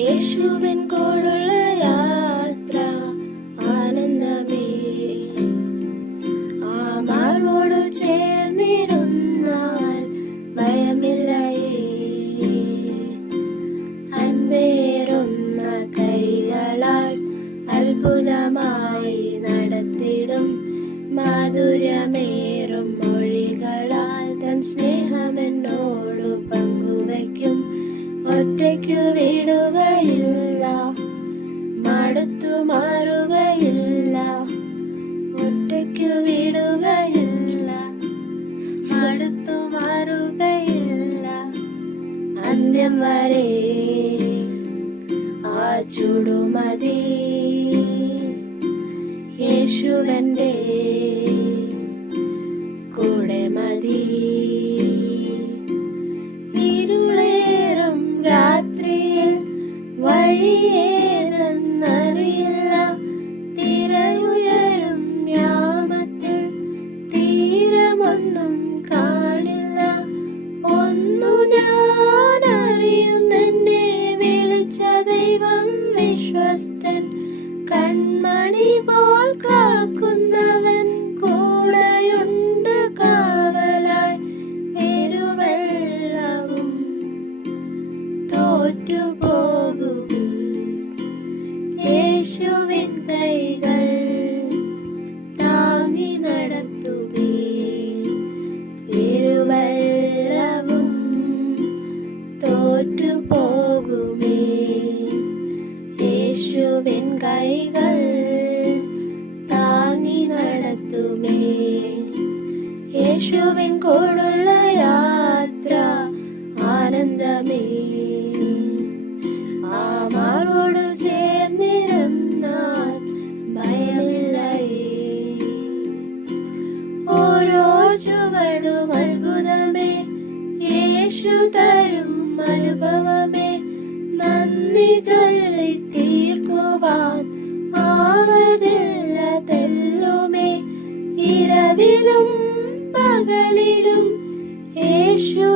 യേശുവിൻ കൂടുള്ള യാത്ര ആനന്ദമേ. ആ മാർവോട് ചേർന്നിരുന്നാൽ ഭയമില്ലയേ. അൻപേറുന്ന കൈകളാൽ അത്ഭുതമായി നടത്തിടും മാധുര്യമേറും മൊഴികളാൽ തൻ സ്നേഹമെന്നോടു പങ്കുവയ്ക്കും. ഒറ്റയ്ക്കു വിടുകയില്ല, മടുത്തു മാറുകയില്ല. ഒറ്റയ്ക്കു വിടുകയില്ല, മടുത്തു മാറുകയില്ല. അന്ത്യം വരെ ആ ചുടുമതി യേശുവന്റെ കൂടെ മതി. ഇരുളേറും രാത്രിയിൽ വഴിയേതെന്നറിയില്ല. തിരയുയരും യാമത്തിൽ തീരമൊന്നും കാണില്ല. ഒന്നു ഞാൻ അറിയുന്നെന്നെ വിളിച്ച ദൈവം വിശ്വസ്തൻ. കൺമണി പോൽ കാക്കുന്നവൻ കൂടെയുണ്ട് കാവലായി. പെരുവെള്ളവും തോറ്റുപോകുകിൽ യേശുവിൻ കൈകൾ താങ്ങി നടത്തുകേ. പെരുവെള്ളവും തോറ്റുപോകുമേ, യേശുവിൻ കൈകൾ താങ്ങി നടത്തുമേ. യേശുവിൻ കൂടുള്ള യാത്ര ആനന്ദമേ. ആ മാറോട് ചേർന്നിരുന്നാൽ ഭയമില്ലയേ. ഓരോ ചുവടും അത്ഭുതമേ, യേശു തരും അനുഭവമേ. നന്ദി ചൊല്ലി തീർക്കുവാൻ ആവതില്ല തെല്ലുമേ. ഇരവിലും പകലിലും യേശു